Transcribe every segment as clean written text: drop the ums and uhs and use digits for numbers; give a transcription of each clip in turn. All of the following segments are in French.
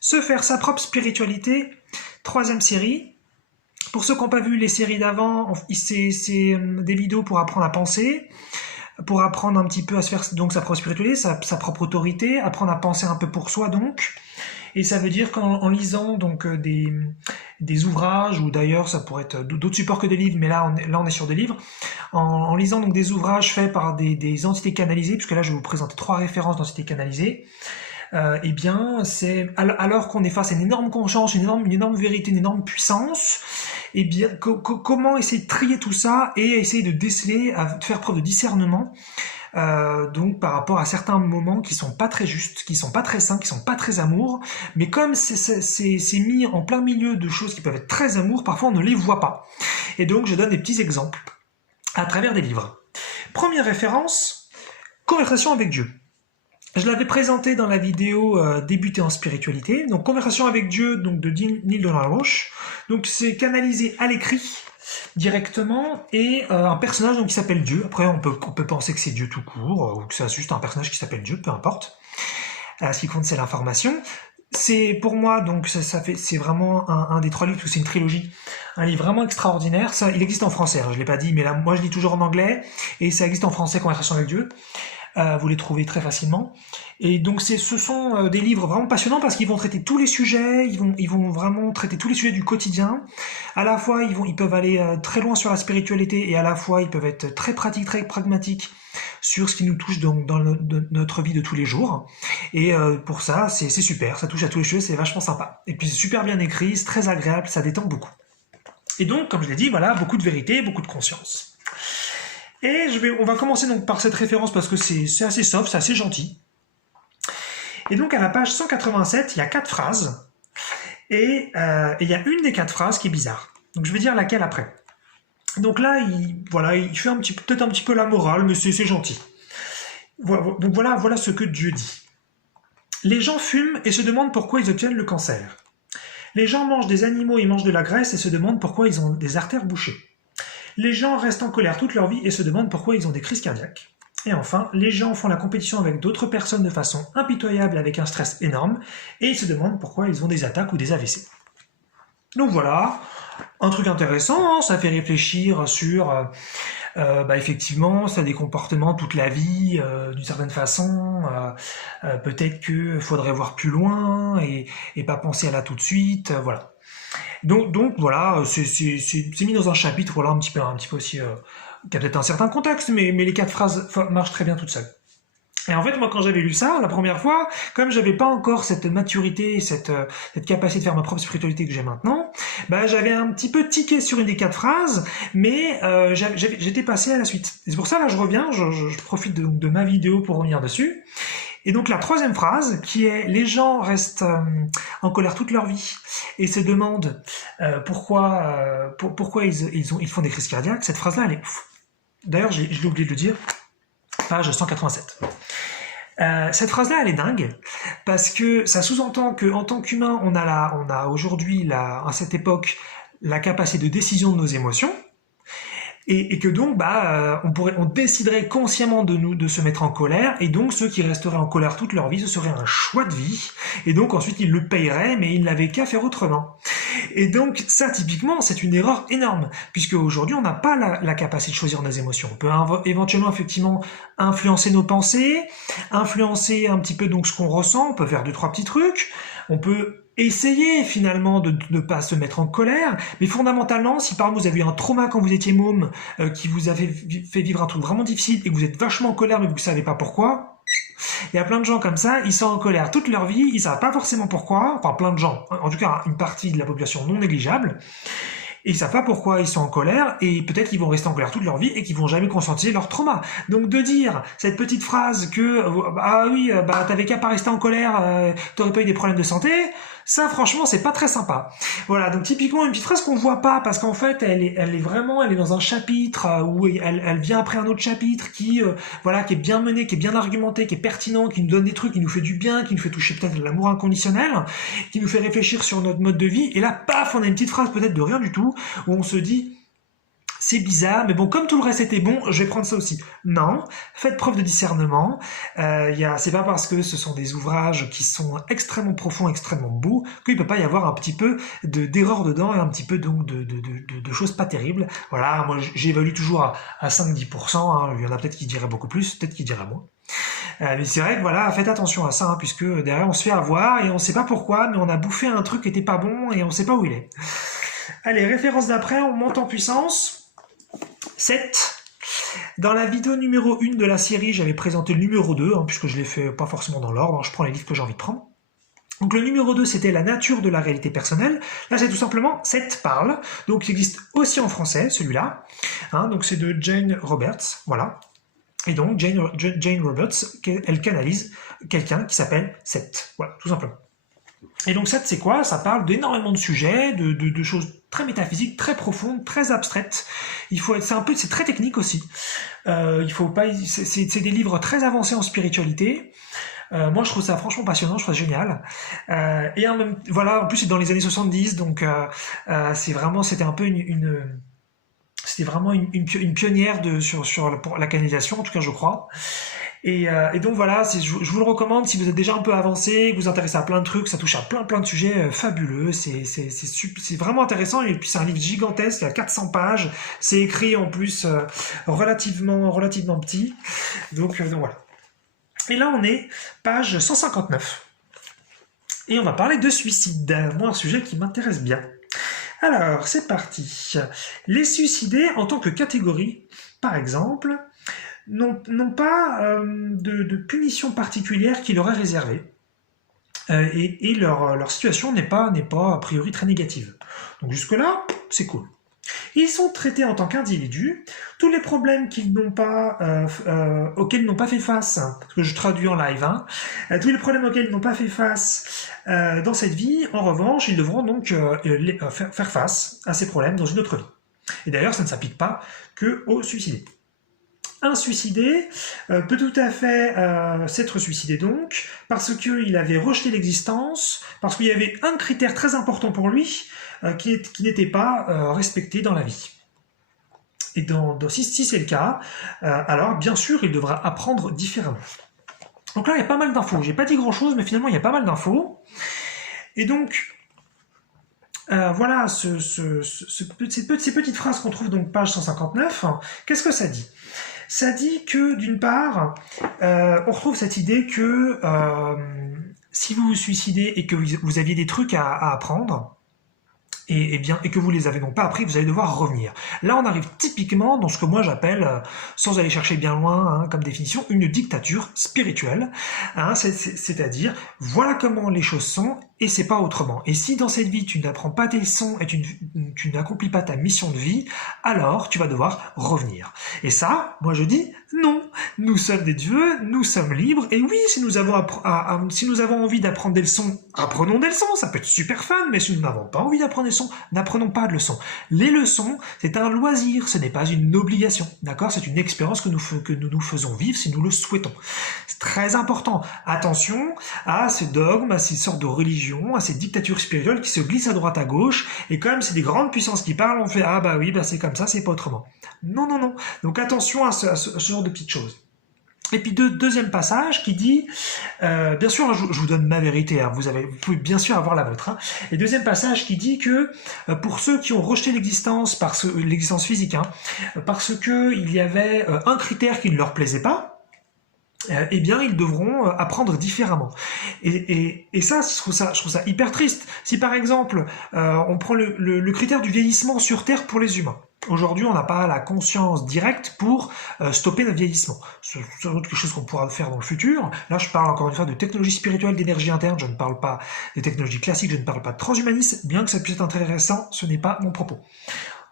Se faire sa propre spiritualité, troisième série. Pour ceux qui n'ont pas vu les séries d'avant, c'est des vidéos pour apprendre à penser, pour apprendre un petit peu à se faire donc sa propre spiritualité, sa propre autorité, apprendre à penser un peu pour soi donc. Et ça veut dire qu'en lisant donc des ouvrages, ou d'ailleurs ça pourrait être d'autres supports que des livres, mais là on est sur des livres, en lisant donc des ouvrages faits par des entités canalisées, puisque là je vais vous présenter 3 références d'entités canalisées, eh bien, c'est alors qu'on est face à une énorme conscience, une énorme vérité, une énorme puissance, eh bien, comment essayer de trier tout ça et essayer de déceler, de faire preuve de discernement, donc par rapport à certains moments qui sont pas très justes, qui sont pas très sains, qui sont pas très amour, mais comme c'est mis en plein milieu de choses qui peuvent être très amour, parfois on ne les voit pas. Et donc je donne des petits exemples à travers des livres. Première référence, Conversation avec Dieu. Je l'avais présenté dans la vidéo Débuter en spiritualité. Donc Conversation avec Dieu, donc de Neale Donald Walsch. Donc c'est canalisé à l'écrit directement, et un personnage donc qui s'appelle Dieu. Après on peut penser que c'est Dieu tout court, ou que c'est juste un personnage qui s'appelle Dieu, peu importe. Ce qui compte c'est l'information. C'est pour moi donc c'est vraiment un des 3 livres, parce que c'est une trilogie, un livre vraiment extraordinaire. Ça, il existe en français, hein, je l'ai pas dit, mais là moi je lis toujours en anglais, et ça existe en français, Conversation avec Dieu. Vous les trouvez très facilement. Et donc ce sont des livres vraiment passionnants, parce qu'ils vont traiter tous les sujets, ils vont vraiment traiter tous les sujets du quotidien. À la fois ils peuvent aller très loin sur la spiritualité, et à la fois ils peuvent être très pratiques, très pragmatiques sur ce qui nous touche donc dans notre vie de tous les jours. Et pour ça, c'est super, ça touche à tous les sujets, c'est vachement sympa. Et puis c'est super bien écrit, c'est très agréable, ça détend beaucoup. Et donc, comme je l'ai dit, voilà, beaucoup de vérité, beaucoup de conscience. Et on va commencer donc par cette référence, parce que c'est assez soft, c'est assez gentil. Et donc à la page 187, il y a 4 phrases, et il y a une des 4 phrases qui est bizarre. Donc je vais dire laquelle après. Donc là, il fait peut-être un petit peu la morale, mais c'est gentil. Donc voilà ce que Dieu dit. Les gens fument et se demandent pourquoi ils obtiennent le cancer. Les gens mangent des animaux et mangent de la graisse et se demandent pourquoi ils ont des artères bouchées. Les gens restent en colère toute leur vie et se demandent pourquoi ils ont des crises cardiaques. Et enfin, les gens font la compétition avec d'autres personnes de façon impitoyable, avec un stress énorme, et ils se demandent pourquoi ils ont des attaques ou des AVC. Donc voilà, un truc intéressant, hein, ça fait réfléchir sur, effectivement, ça a des comportements toute la vie, d'une certaine façon, peut-être qu'il faudrait voir plus loin, et pas penser à là tout de suite, voilà. Donc voilà, c'est mis dans un chapitre, voilà, un petit peu aussi, qui a peut-être un certain contexte, mais les 4 phrases marchent très bien toutes seules. Et en fait, moi, quand j'avais lu ça, la première fois, comme j'avais pas encore cette maturité, cette capacité de faire ma propre spiritualité que j'ai maintenant, j'avais un petit peu tiqué sur une des 4 phrases, mais j'étais passé à la suite. Et c'est pour ça, là, je reviens, je profite de ma vidéo pour revenir dessus. Et donc la 3e phrase, qui est « Les gens restent en colère toute leur vie et se demandent pourquoi ils font des crises cardiaques », cette phrase-là, elle est ouf. D'ailleurs, je l'ai oublié de le dire, page 187. Cette phrase-là, elle est dingue, parce que ça sous-entend qu'en tant qu'humain, on a aujourd'hui, à cette époque, la capacité de décision de nos émotions, et que donc on déciderait consciemment de se mettre en colère, et donc ceux qui resteraient en colère toute leur vie, ce serait un choix de vie, et donc ensuite ils le paieraient, mais ils n'avaient qu'à faire autrement. Et donc ça, typiquement, c'est une erreur énorme, puisque aujourd'hui on n'a pas la capacité de choisir nos émotions. On peut éventuellement effectivement influencer nos pensées, influencer un petit peu donc ce qu'on ressent, on peut faire 2-3 petits trucs, on peut essayer finalement de ne pas se mettre en colère, mais fondamentalement, si par exemple vous avez eu un trauma quand vous étiez môme, qui vous avait fait vivre un truc vraiment difficile, et que vous êtes vachement en colère mais vous ne savez pas pourquoi, il y a plein de gens comme ça, ils sont en colère toute leur vie, ils ne savent pas forcément pourquoi, enfin plein de gens, en tout cas une partie de la population non négligeable, et ils savent pas pourquoi ils sont en colère, et peut-être qu'ils vont rester en colère toute leur vie et qu'ils vont jamais conscientiser leur trauma. Donc de dire cette petite phrase que t'avais qu'à pas rester en colère, t'aurais pas eu des problèmes de santé, ça franchement c'est pas très sympa. Voilà, donc typiquement une petite phrase qu'on voit pas, parce qu'en fait elle est dans un chapitre où elle vient après un autre chapitre qui est bien mené, qui est bien argumenté, qui est pertinent, qui nous donne des trucs, qui nous fait du bien, qui nous fait toucher peut-être l'amour inconditionnel, qui nous fait réfléchir sur notre mode de vie, et là paf, on a une petite phrase peut-être de rien du tout, où on se dit c'est bizarre, mais bon, comme tout le reste était bon, je vais prendre ça aussi. Non, faites preuve de discernement. C'est pas parce que ce sont des ouvrages qui sont extrêmement profonds, extrêmement beaux, qu'il peut pas y avoir un petit peu d'erreur dedans et un petit peu donc de choses pas terribles. Voilà, moi j'évalue toujours à 5-10%, hein. Il y en a peut-être qui diraient beaucoup plus, peut-être qui diraient moins. Mais c'est vrai que voilà, faites attention à ça, hein, puisque derrière on se fait avoir et on sait pas pourquoi, mais on a bouffé un truc qui était pas bon et on sait pas où il est. Allez, référence d'après, on monte en puissance. 7. Dans la vidéo numéro 1 de la série, j'avais présenté le numéro 2, hein, puisque je l'ai fait pas forcément dans l'ordre, hein, je prends les livres que j'ai envie de prendre. Donc le numéro 2, c'était la nature de la réalité personnelle. Là, c'est tout simplement 7 parle. Donc il existe aussi en français, celui-là. Hein, donc c'est de Jane Roberts, voilà. Et donc Jane Roberts, elle canalise quelqu'un qui s'appelle Seth, voilà, tout simplement. Et donc Seth, c'est quoi? Ça parle d'énormément de sujets, de choses très métaphysiques, très profondes, très abstraites. C'est très technique aussi. C'est des livres très avancés en spiritualité. Moi, je trouve ça franchement passionnant, je trouve ça génial. En plus, c'est dans les années 70, donc c'était vraiment une pionnière pour la canalisation, en tout cas, je crois. Et donc voilà, je vous le recommande si vous êtes déjà un peu avancé, que vous vous intéressez à plein de trucs, ça touche à plein de sujets fabuleux, c'est vraiment intéressant, et puis c'est un livre gigantesque, il y a 400 pages, c'est écrit en plus relativement petit, donc voilà. Et là on est page 159, et on va parler de suicide, moi un sujet qui m'intéresse bien. Alors c'est parti. Les suicidés en tant que catégorie, par exemple, n'ont pas de punition particulière qui leur est réservée. Et leur situation n'est pas a priori très négative. Donc jusque-là, c'est cool. Ils sont traités en tant qu'individus. Tous les problèmes auxquels ils n'ont pas fait face, parce que je traduis en live, hein, tous les problèmes auxquels ils n'ont pas fait face dans cette vie, en revanche, ils devront donc faire face à ces problèmes dans une autre vie. Et d'ailleurs, ça ne s'applique pas qu'aux suicidés. Un suicidé peut tout à fait s'être suicidé donc, parce qu'il avait rejeté l'existence, parce qu'il y avait un critère très important pour lui qui n'était pas respecté dans la vie. Et si c'est le cas, alors bien sûr il devra apprendre différemment. Donc là il y a pas mal d'infos, j'ai pas dit grand chose mais finalement il y a pas mal d'infos. Et donc voilà ces petites phrases qu'on trouve donc page 159, qu'est-ce que ça dit ? Ça dit que, d'une part, on retrouve cette idée que si vous vous suicidez et que vous aviez des trucs à apprendre, et que vous les avez donc pas appris, vous allez devoir revenir. Là, on arrive typiquement dans ce que moi j'appelle, sans aller chercher bien loin comme définition, une dictature spirituelle. Hein, c'est-à-dire, voilà comment les choses sont, et c'est pas autrement. Et si dans cette vie, tu n'apprends pas tes leçons et tu n'accomplis pas ta mission de vie, alors tu vas devoir revenir. Et ça, moi je dis, non. Nous sommes des dieux, nous sommes libres, et oui, si nous avons envie d'apprendre des leçons, apprenons des leçons, ça peut être super fun, mais si nous n'avons pas envie d'apprendre des leçons, n'apprenons pas de leçons. Les leçons, c'est un loisir, ce n'est pas une obligation, d'accord? C'est une expérience que nous faisons vivre si nous le souhaitons. C'est très important. Attention à ces dogmes, à ces sortes de religions, à ces dictatures spirituelles qui se glissent à droite à gauche, et comme c'est des grandes puissances qui parlent, on fait « Ah bah oui, bah c'est comme ça, c'est pas autrement ». Non. Donc attention à ce genre de petites choses. Et puis deuxième passage qui dit, bien sûr, je vous donne ma vérité, hein, vous pouvez bien sûr avoir la vôtre. Hein, et deuxième passage qui dit que pour ceux qui ont rejeté l'existence l'existence physique, hein, parce que il y avait un critère qui ne leur plaisait pas, eh bien, ils devront apprendre différemment. Et ça, je trouve ça hyper triste. Si par exemple, on prend le critère du vieillissement sur Terre pour les humains. Aujourd'hui, on n'a pas la conscience directe pour stopper notre vieillissement. C'est quelque chose qu'on pourra faire dans le futur. Là, je parle encore une fois de technologie spirituelle, d'énergie interne. Je ne parle pas des technologies classiques, je ne parle pas de transhumanisme. Bien que ça puisse être intéressant, ce n'est pas mon propos.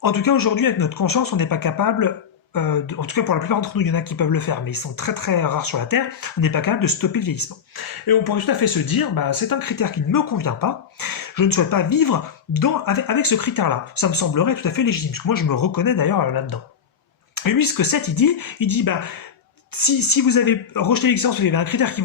En tout cas, aujourd'hui, avec notre conscience, on n'est pas capable... en tout cas pour la plupart d'entre nous, il y en a qui peuvent le faire, mais ils sont très très rares sur la Terre, on n'est pas capable de stopper le vieillissement. Et on pourrait tout à fait se dire, bah, c'est un critère qui ne me convient pas, je ne souhaite pas vivre avec ce critère-là. Ça me semblerait tout à fait légitime, parce que moi je me reconnais d'ailleurs là-dedans. Et lui, ce que Seth, il dit, bah, si vous avez rejeté l'existence, vous avez un critère qui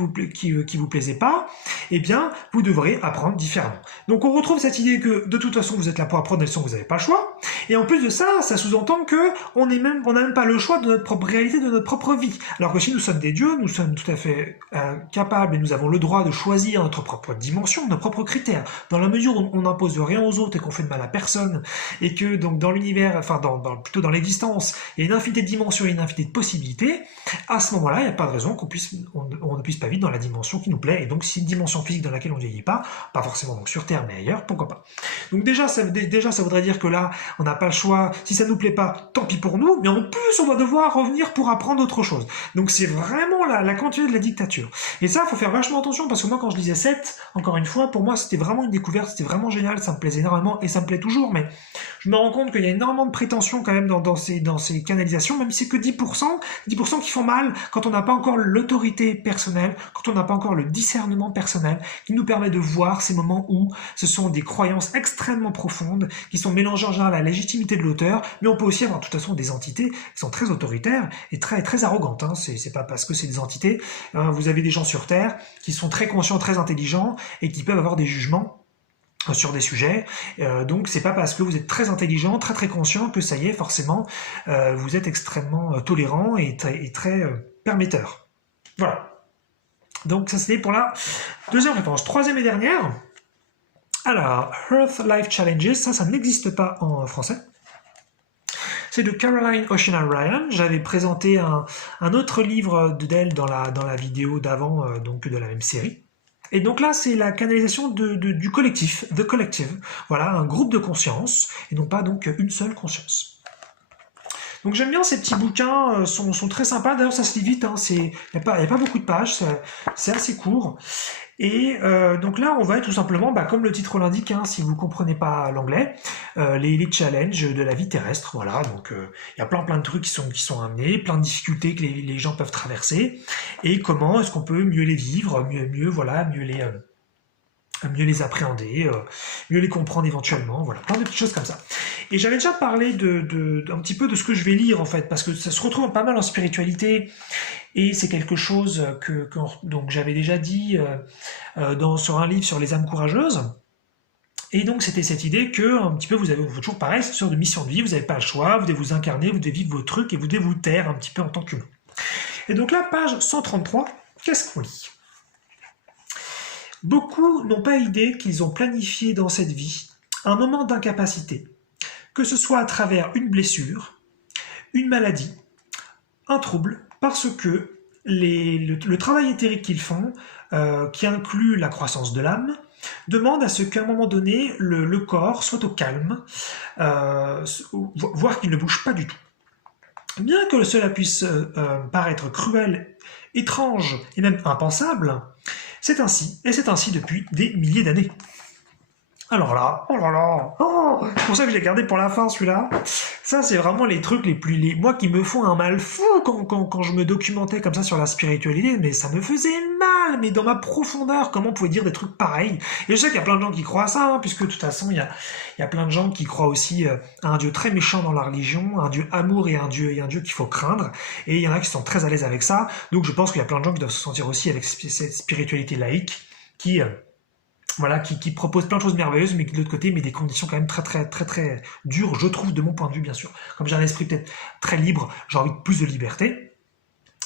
vous plaisait pas, eh bien, vous devrez apprendre différemment. Donc, on retrouve cette idée que, de toute façon, vous êtes là pour apprendre des leçons, vous n'avez pas le choix. Et en plus de ça, ça sous-entend que on n'a même pas le choix de notre propre réalité, de notre propre vie. Alors que si nous sommes des dieux, nous sommes tout à fait capables et nous avons le droit de choisir notre propre dimension, nos propres critères. Dans la mesure où on n'impose rien aux autres et qu'on fait de mal à personne, et que donc dans l'univers, enfin plutôt dans l'existence, il y a une infinité de dimensions et une infinité de possibilités, à ce moment-là, il n'y a pas de raison qu'on ne puisse pas vivre dans la dimension qui nous plaît. Et donc, si une dimension physique dans laquelle on ne vieillit pas forcément donc sur Terre, mais ailleurs, pourquoi pas. Donc déjà, ça voudrait dire que là, on n'a pas le choix. Si ça nous plaît pas, tant pis pour nous, mais en plus, on va devoir revenir pour apprendre autre chose. Donc c'est vraiment la continuité de la dictature. Et ça, il faut faire vachement attention, parce que moi, quand je lisais 7, encore une fois, pour moi, c'était vraiment une découverte, c'était vraiment génial, ça me plaisait énormément, et ça me plaît toujours, mais je me rends compte qu'il y a énormément de prétentions quand même dans ces canalisations, même si c'est que 10% qui font mal quand on n'a pas encore l'autorité personnelle, quand on n'a pas encore le discernement personnel, qui nous permet de voir ces moments où ce sont des croyances extrêmement profondes, qui sont mélangées en général à la légitimité de l'auteur, mais on peut aussi avoir de toute façon des entités qui sont très autoritaires et très arrogantes. Hein. C'est pas parce que c'est des entités. Vous avez des gens sur Terre qui sont très conscients, très intelligents et qui peuvent avoir des jugements sur des sujets, donc c'est pas parce que vous êtes très intelligent, très conscient que ça y est, forcément, vous êtes extrêmement tolérant et très permetteur. Voilà. Donc ça c'était pour la deuxième réponse. Troisième et dernière. Alors, Earth Life Challenges, ça n'existe pas en français. C'est de Caroline Oshina Ryan. J'avais présenté un autre livre d'elle dans la vidéo d'avant, donc de la même série. Et donc là, c'est la canalisation du collectif, The Collective. Voilà, un groupe de conscience, et non pas donc une seule conscience. Donc j'aime bien ces petits bouquins, sont très sympas. D'ailleurs, ça se lit vite, hein, il n'y a pas beaucoup de pages, c'est assez court. Et donc là, on va être tout simplement, comme le titre l'indique, hein, si vous comprenez pas l'anglais, les challenges de la vie terrestre. Voilà, donc il y a plein de trucs qui sont amenés, plein de difficultés que les gens peuvent traverser, et comment est-ce qu'on peut mieux les vivre, mieux les appréhender, mieux les comprendre éventuellement, voilà, plein de petites choses comme ça. Et j'avais déjà parlé un petit peu de ce que je vais lire en fait, parce que ça se retrouve pas mal en spiritualité, et c'est quelque chose donc j'avais déjà dit sur un livre sur les âmes courageuses. Et donc c'était cette idée que un petit peu vous avez toujours pareil, c'est une sorte de mission de vie, vous n'avez pas le choix, vous devez vous incarner, vous devez vivre vos trucs et vous devez vous taire un petit peu en tant qu'humain. Et donc là, page 133, qu'est-ce qu'on lit ? Beaucoup n'ont pas idée qu'ils ont planifié dans cette vie un moment d'incapacité, que ce soit à travers une blessure, une maladie, un trouble, parce que le travail éthérique qu'ils font, qui inclut la croissance de l'âme, demande à ce qu'à un moment donné, le corps soit au calme, voire qu'il ne bouge pas du tout. Bien que cela puisse paraître cruel, étrange et même impensable, c'est ainsi, et c'est ainsi depuis des milliers d'années. Alors là, c'est pour ça que j'ai gardé pour la fin celui-là. Ça, c'est vraiment les trucs moi qui me font un mal fou quand je me documentais comme ça sur la spiritualité, mais ça me faisait mal, mais dans ma profondeur, comment on pouvait dire des trucs pareils. Et je sais qu'il y a plein de gens qui croient à ça, hein, puisque de toute façon, il y a plein de gens qui croient aussi à un dieu très méchant dans la religion, un dieu amour et un dieu qu'il faut craindre, et il y en a qui sont très à l'aise avec ça, donc je pense qu'il y a plein de gens qui doivent se sentir aussi avec cette spiritualité laïque, qui propose plein de choses merveilleuses, mais qui de l'autre côté met des conditions quand même très dures, je trouve, de mon point de vue, bien sûr. Comme j'ai un esprit peut-être très libre, j'ai envie de plus de liberté.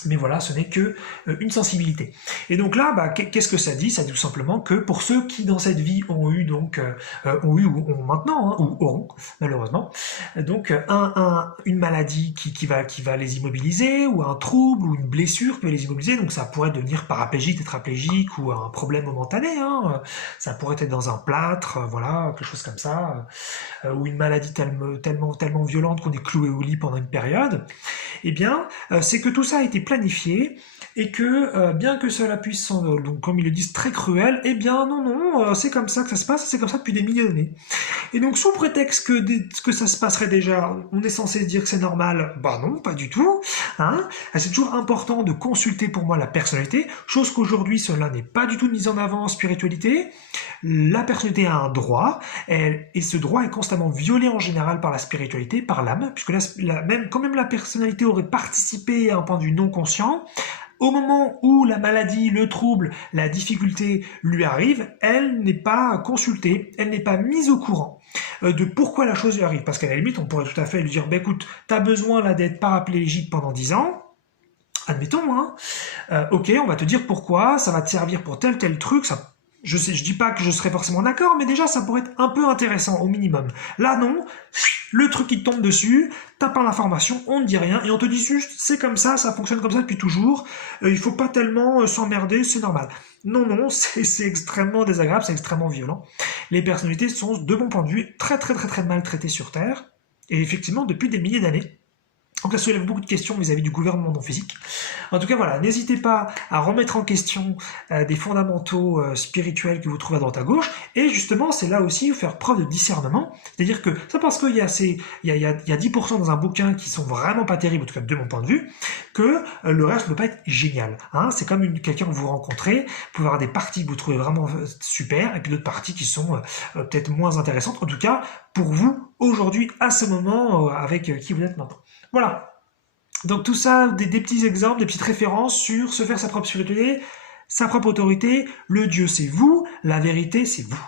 Mais voilà, ce n'est que une sensibilité. Et donc là, qu'est-ce que ça dit ? Ça dit tout simplement que pour ceux qui dans cette vie ont eu ou ont maintenant, hein, ou auront malheureusement, donc une maladie qui va les immobiliser, ou un trouble ou une blessure qui va les immobiliser. Donc ça pourrait devenir paraplégique, tétraplégique, ou un problème momentané. Hein, ça pourrait être dans un plâtre, voilà, quelque chose comme ça, ou une maladie tellement violente qu'on est cloué au lit pendant une période. Eh bien, c'est que tout ça a été planifié, et que bien que cela puisse sembler, donc comme ils le disent, très cruel, eh bien non, c'est comme ça que ça se passe, c'est comme ça depuis des milliers d'années. Et donc sous prétexte que ça se passerait déjà, on est censé dire que c'est normal, non, pas du tout, hein. C'est toujours important de consulter pour moi la personnalité, chose qu'aujourd'hui cela n'est pas du tout mis en avant en spiritualité. La personnalité a un droit, et ce droit est constamment violé en général par la spiritualité, par l'âme, puisque quand même la personnalité aurait participé à un point de vue non conscient inconscient. Au moment où la maladie, le trouble, la difficulté lui arrive, elle n'est pas consultée, elle n'est pas mise au courant de pourquoi la chose lui arrive. Parce qu'à la limite, on pourrait tout à fait lui dire, bah, écoute, t'as besoin là d'être paraplégique pendant 10 ans, admettons, hein, ok, on va te dire pourquoi, ça va te servir pour tel truc, ça, je dis pas que je serais forcément d'accord, mais déjà ça pourrait être un peu intéressant au minimum. Là non, le truc qui te tombe dessus, t'as pas l'information, on ne dit rien, et on te dit juste, c'est comme ça fonctionne comme ça depuis toujours, il faut pas tellement s'emmerder, c'est normal. Non, c'est extrêmement désagréable, c'est extrêmement violent. Les personnalités sont, de mon point de vue, très maltraitées sur Terre, et effectivement depuis des milliers d'années. Donc ça soulève beaucoup de questions vis-à-vis du gouvernement non physique. En tout cas, voilà, n'hésitez pas à remettre en question des fondamentaux spirituels que vous trouvez à droite à gauche. Et justement, c'est là aussi faire preuve de discernement. C'est-à-dire que c'est parce qu'il y a 10% dans un bouquin qui sont vraiment pas terribles, en tout cas de mon point de vue, que le reste ne peut pas être génial. Hein, c'est comme quelqu'un que vous rencontrez, vous pouvez avoir des parties que vous trouvez vraiment super, et puis d'autres parties qui sont peut-être moins intéressantes. En tout cas, pour vous, aujourd'hui, à ce moment, avec qui vous êtes maintenant. Voilà. Donc tout ça, des petits exemples, des petites références sur se faire sa propre spiritualité, sa propre autorité. Le Dieu, c'est vous. La vérité, c'est vous.